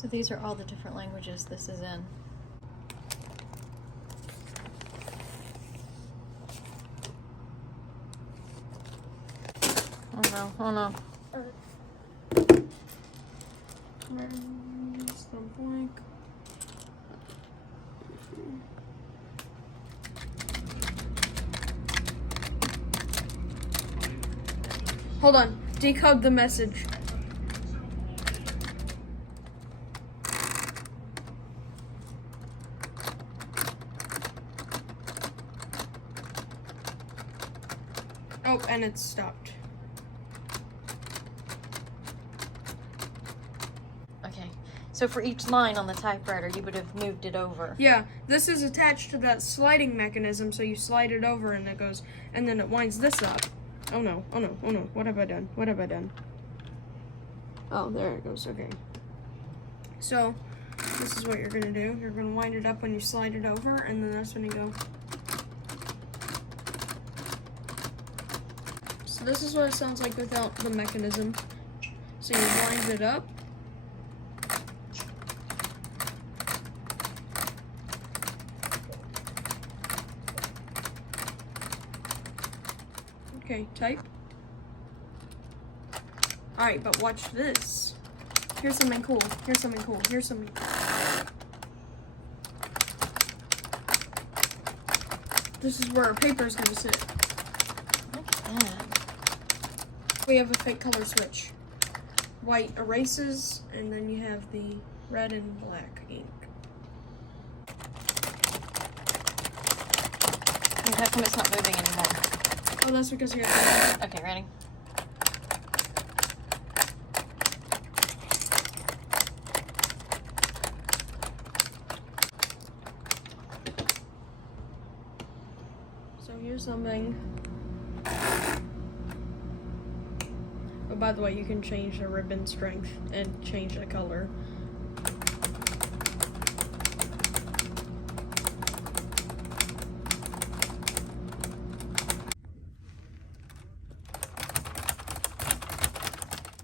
So these are all the different languages this is in. Oh no, oh no. Where's the blank? Hold on. Decode the message. Oh, and it stopped. Okay, so for each line on the typewriter, you would have moved it over. Yeah, this is attached to that sliding mechanism, so you slide it over and it goes, and then it winds this up. Oh no, oh no, oh no, what have I done? What have I done? Oh, there it goes, okay. So, this is what you're gonna do. You're gonna wind it up when you slide it over, and then that's when you go. So this is what it sounds like without the mechanism. So you wind it up. Okay, type. Alright, but watch this. Here's something cool. Here's something cool. Here's something cool. This is where our paper is going to sit. Look at that. We have a fake color switch. White erases, and then you have the red and black ink. And how come it's not moving anymore? Oh, that's because you have Okay, ready? So here's something. Oh, by the way, you can change the ribbon strength and change the color.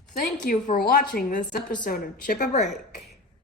Thank you for watching this episode of Chip a Break.